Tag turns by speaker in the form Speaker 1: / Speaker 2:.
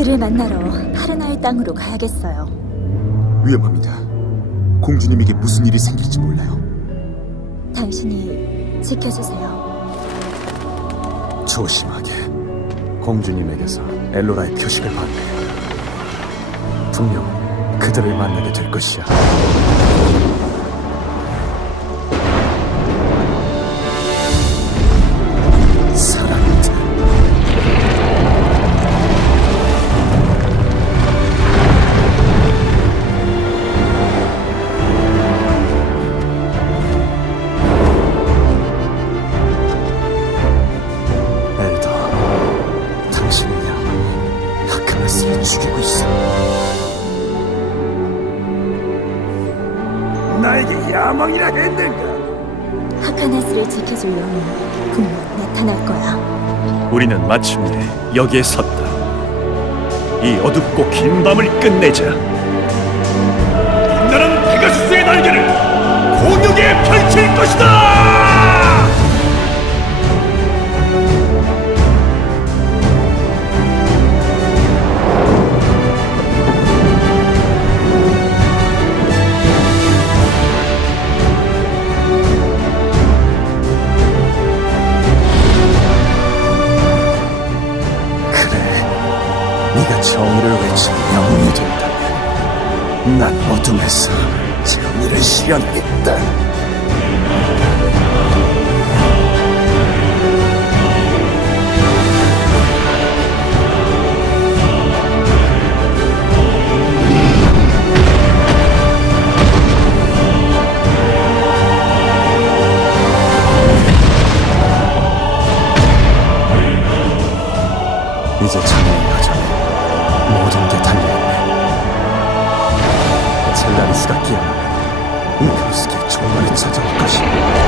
Speaker 1: 그를 만나러 하르나의 땅으로 가야겠어요.
Speaker 2: 위험합니다. 공주님에게 무슨 일이 생길지 몰라요.
Speaker 1: 당신이 지켜주세요.
Speaker 2: 조심하게. 공주님에게서 엘로라의 표식을 받네. 분명 그들을 만나게 될 것이야. 하카나스를 죽이고 있어. 나에게 야망이라 했는가?
Speaker 1: 하카나스를 지켜줄 영이 분명 나타날 거야.
Speaker 3: 우리는 마침내 여기에 섰다. 이 어둡고 긴 밤을 끝내자. 빛나는
Speaker 2: 네가 정의를 외치는 영웅이 된다면 난 어둠에서 정의를 실현했다. 이제 여정에 모든 게 달려있네. 젤라리스가 깨어나면 이카루스게 종말이 찾아올 것이다.